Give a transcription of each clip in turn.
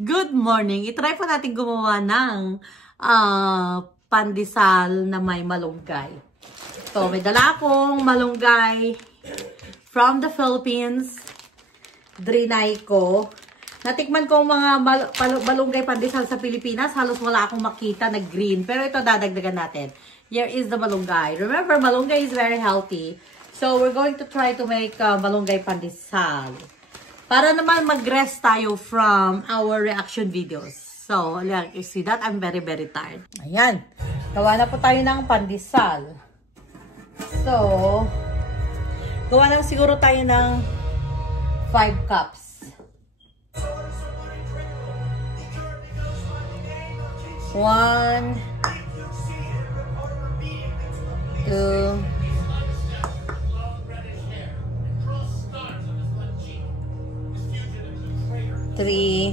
Good morning. I-try po natin gumawa ng pandesal na may malunggay. So, may dala akong malunggay from the Philippines. Drinay ko. Natikman ko mga malunggay pandesal sa Pilipinas. Halos wala akong makita na green. Pero ito dadagdagan natin. Here is the malunggay. Remember, malunggay is very healthy. So, we're going to try to make malunggay pandesal. Para naman mag-rest tayo from our reaction videos. So, you see that? I'm very, very tired. Ayan. Gawa na po tayo ng pandesal. So, gawa na siguro tayo ng 5 cups. 1, 2, 3,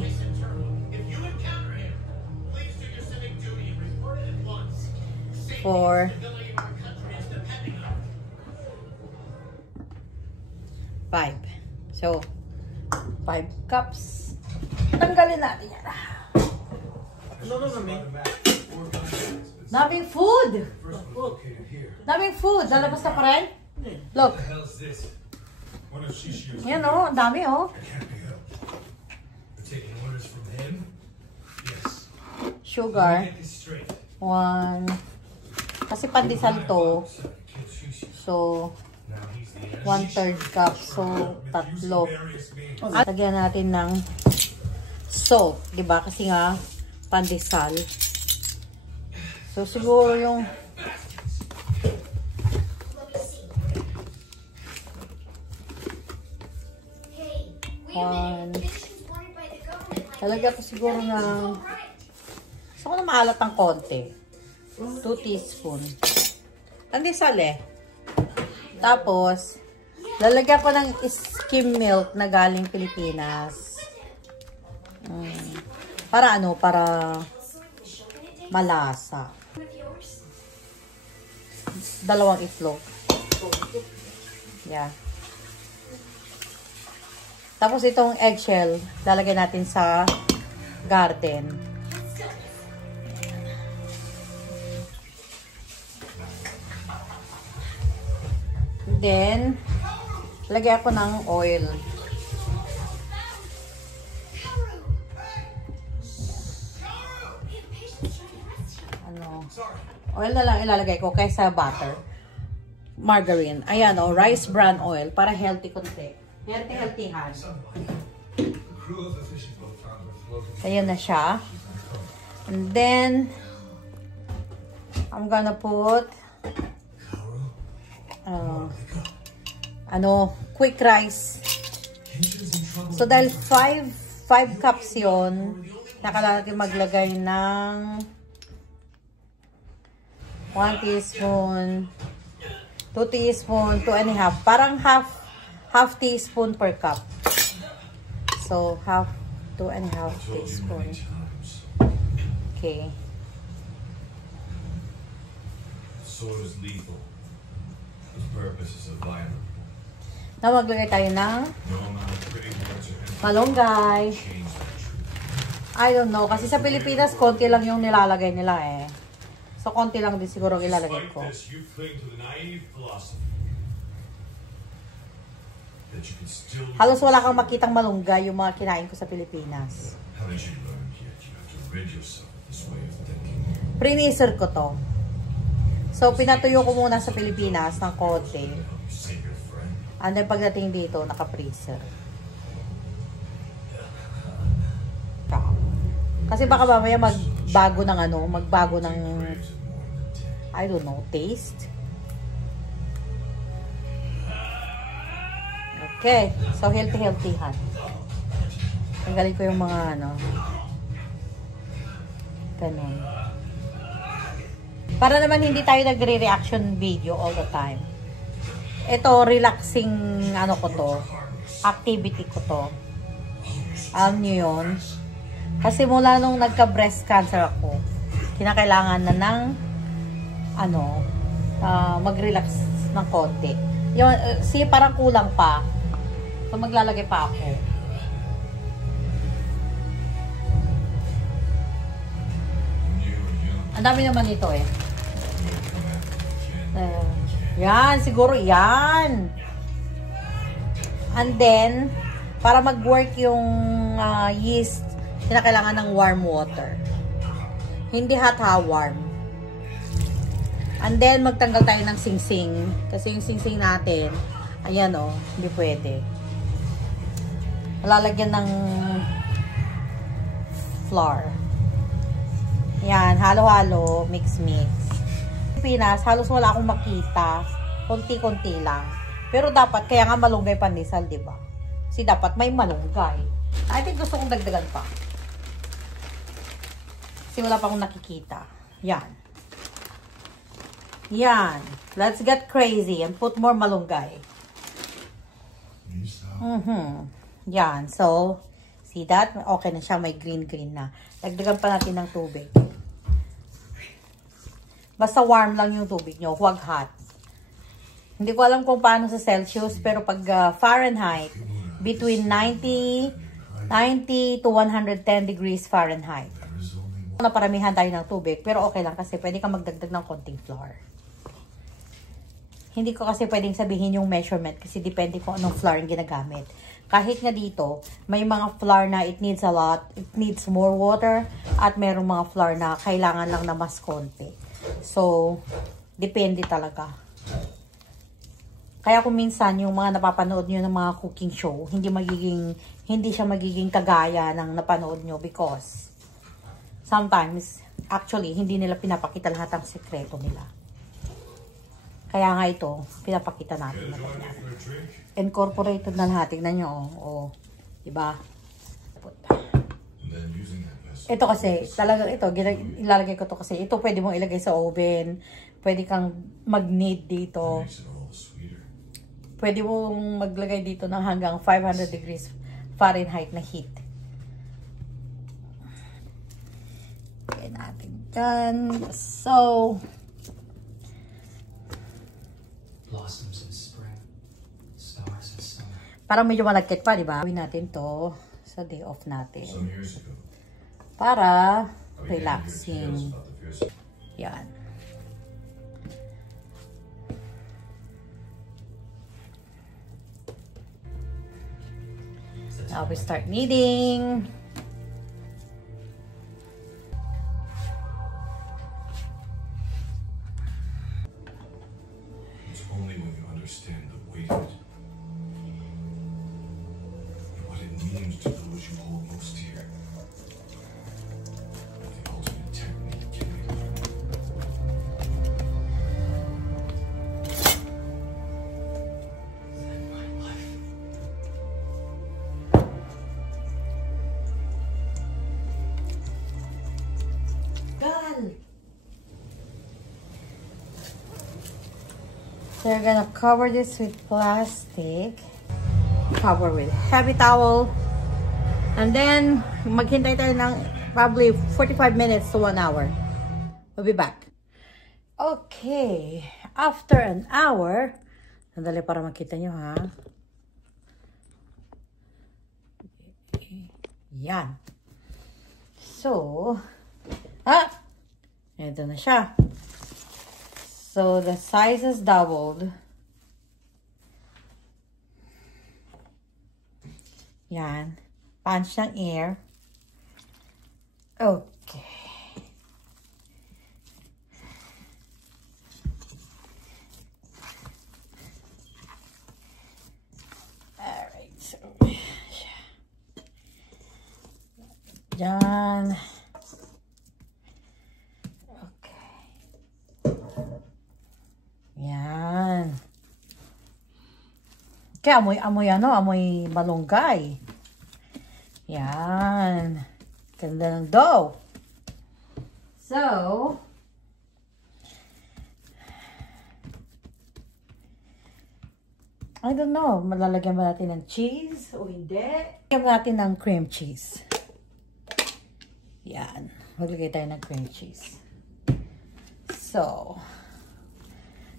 4, 5. So, 5 cups. Tanggalin natin yan. Daming food! Daming food! Lalabas na pa rin? Look. Yan o, ang dami o. Sugar. 1. Kasi pandesal to. So, 1/3 cup. So, 3. At lagyan natin ng salt. Diba? Kasi nga, pandesal. So, siguro yung 1. Talagyan ko siguro ng gusto ko na maalat ng konti. 2 teaspoon. Pandesal eh. Tapos, lalagyan ko ng skim milk na galing Pilipinas. Para ano? Para malasa. 2 itlog. Yeah. Tapos itong eggshell, lalagyan natin sa garden. Then, lagyan ako ng oil. Oil na lang ilalagay ko kaysa butter. Margarine. Ayan o, rice bran oil para healthy konti. Healthy hand. Ayan na siya. And then, I'm gonna put quick rice. So, dahil 5 cups yun, nakalagay maglagay ng 1 teaspoon, 2 teaspoon, 2.5. Parang half teaspoon per cup. So, 2.5 teaspoon. Okay. Sword is lethal. Its purpose is a violent. Now, maglagay tayo ng malunggay. I don't know. Kasi sa Pilipinas, konti lang yung nilalagay nila eh. So, konti lang din siguro ilalagay ko. Halos wala kang makitang malunggay yung mga kinain ko sa Pilipinas. Pre-freezer ko to. So, pinatuyo ko muna sa Pilipinas ng konti. And then, pagdating dito, naka-freezer. Kasi baka mamaya magbago ng I don't know, taste. Okay. So, healthy han. Tanggalin ko yung mga ganun. Para naman hindi tayo nagre-reaction video all the time. Ito, relaxing ko to. Activity ko to. Alam nyo yun? Kasi mula nung nagka-breast cancer ako, kinakailangan na ng mag-relax ng konti. Yung, parang kulang pa. So, maglalagay pa ako. Ang dami naman ito eh. Yan, siguro yan. And then, para mag-work yung yeast, kinakailangan ng warm water. Hindi hot ha, warm. And then, magtanggal tayo ng singsing. Kasi yung singsing natin, ayan o, hindi pwede. Lalagyan ng flour. Yan, halo-halo, mix-mix. Pinas, halos wala akong makita. Konti-konti lang. Pero dapat, kaya nga malunggay pandesal, di ba? Kasi dapat may malunggay. I think gusto kong dagdagan pa. Kasi wala pa akong nakikita. Yan. Yan. Let's get crazy and put more malunggay. Yan. So, see that? Okay na siya. May green-green na. Dagdagan pa natin ng tubig. Basta warm lang yung tubig nyo. Huwag hot. Hindi ko alam kung paano sa Celsius, pero pag Fahrenheit, between 90 to 110 degrees Fahrenheit. Naparamihan tayo ng tubig, pero okay lang kasi pwede kang magdagdag ng konting flour. Hindi ko kasi pwedeng sabihin yung measurement kasi depende kung anong flour yung ginagamit. Kahit nga dito, may mga flour na it needs a lot, it needs more water, at merong mga flour na kailangan lang na mas konti. So, depende talaga. Kaya kung minsan yung mga napapanood nyo ng mga cooking show, hindi siya magiging kagaya ng napanood nyo because sometimes, actually, hindi nila pinapakita lahat ng sekreto nila. Kaya nga ito, pinapakita natin na ganyan. Incorporated na lahat. Tignan nyo, oh. Diba? Ito kasi, talagang ito, ilalagay ko to kasi, ito pwede mong ilagay sa oven. Pwede kang mag-knead dito. Pwede mong maglagay dito ng hanggang 500 degrees Fahrenheit na heat. Okay, natin dyan. So, blossoms in spring, stars in summer. Parang medyo malagkit pa, di ba? Gawin natin to sa day off natin. Para relaxing. Yan. Now we start kneading. It's only when you understand the weight of it, what it means to those you hold most dear. The ultimate technique can be learned. My life. So you're gonna cover this with plastic. Cover with heavy towel. And then, maghintay tayo ng probably 45 minutes to 1 hour. We'll be back. Okay. After an hour, sandali para makita nyo ha. Yan. So, ito na siya. So, the size has doubled. Yan. Punch ng air. Okay. Alright. So, yan. Yan. Kaya amoy malunggay. Yan. Ganda ng dough. So, I don't know, malalagyan ba natin ng cheese o hindi? Lagyan natin ng cream cheese. Yan. Maglagay tayo ng cream cheese. So,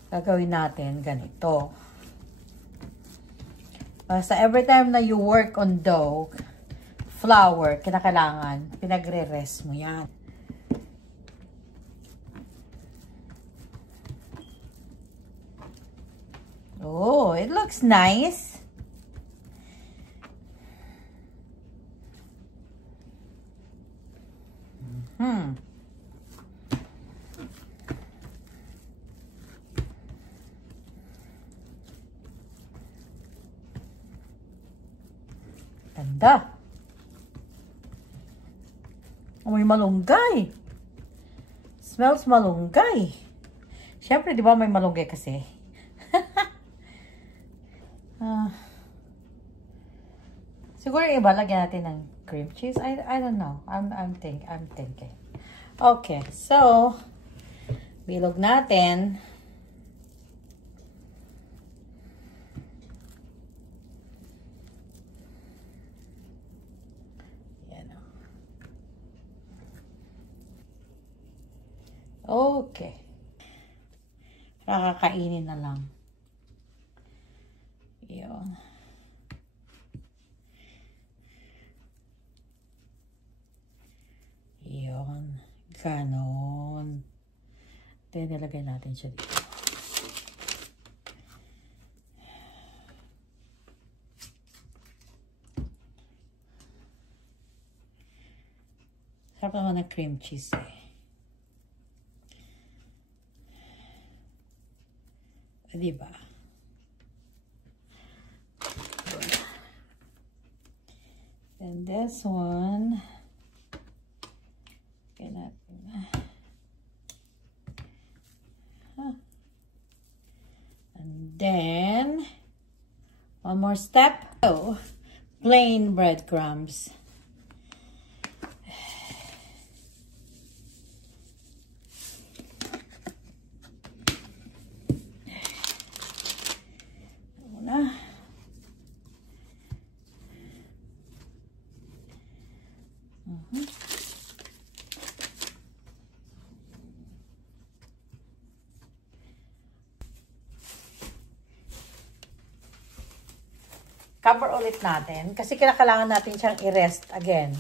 gagawin natin ganito. Basta every time na you work on dough, flour, kinakailangan, pinagre-rest mo yan. Oh, it looks nice. Ganda. May malunggay. Smells malunggay. Siyempre, di ba may malunggay kasi? Siguro yung iba, lagyan natin ng cream cheese. I don't know. I'm thinking. Okay, so, bilog natin. Okay. Nakakainin na lang. Yun. Yun. Ganon. Then, nilagay natin siya dito. Sarap naman ng cream cheese eh. Diba? And this one, and then one more step. Oh, plain breadcrumbs. Cover ulit natin kasi kailangan natin siyang i-rest again.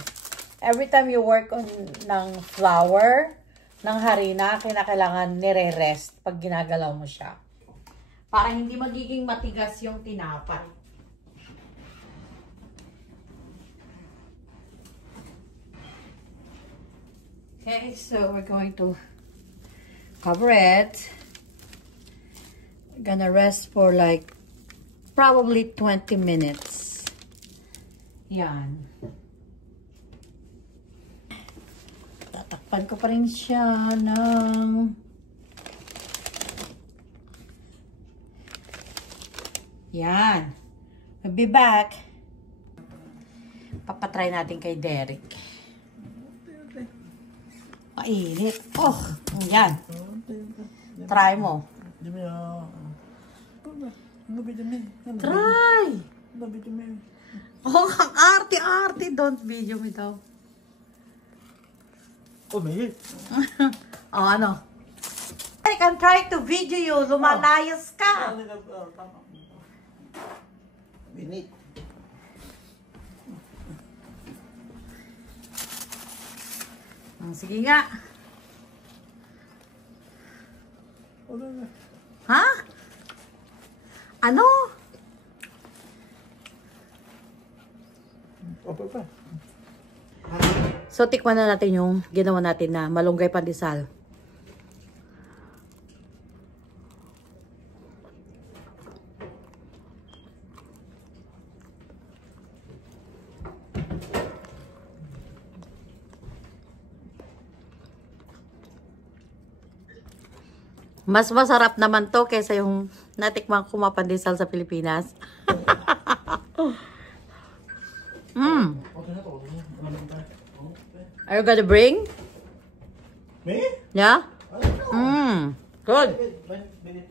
Every time you work on ng flour, ng harina, kailangan nire-rest pag ginagalaw mo siya. Para hindi magiging matigas yung tinapay. Okay, so we're going to cover it. We're gonna rest for like probably 20 minutes. Yan. Tatakpan ko pa rin siya ng yan. We'll be back. Papatry natin kay Derek. Mainit. Oh, yan. Try mo. Try! Oh, ang arte-arte. Don't video me daw. Oh, may Oh, ano? I'm trying to video you. Lumalayas ka. Binit. Sige nga. Ha? Ano? So, tikman na natin yung ginawa natin na malunggay pandesal. Mas masarap naman to kaysa yung natikman ko mapandesal sa Pilipinas. Are you gonna bring? Me? Yeah? I don't know. Good. Binit.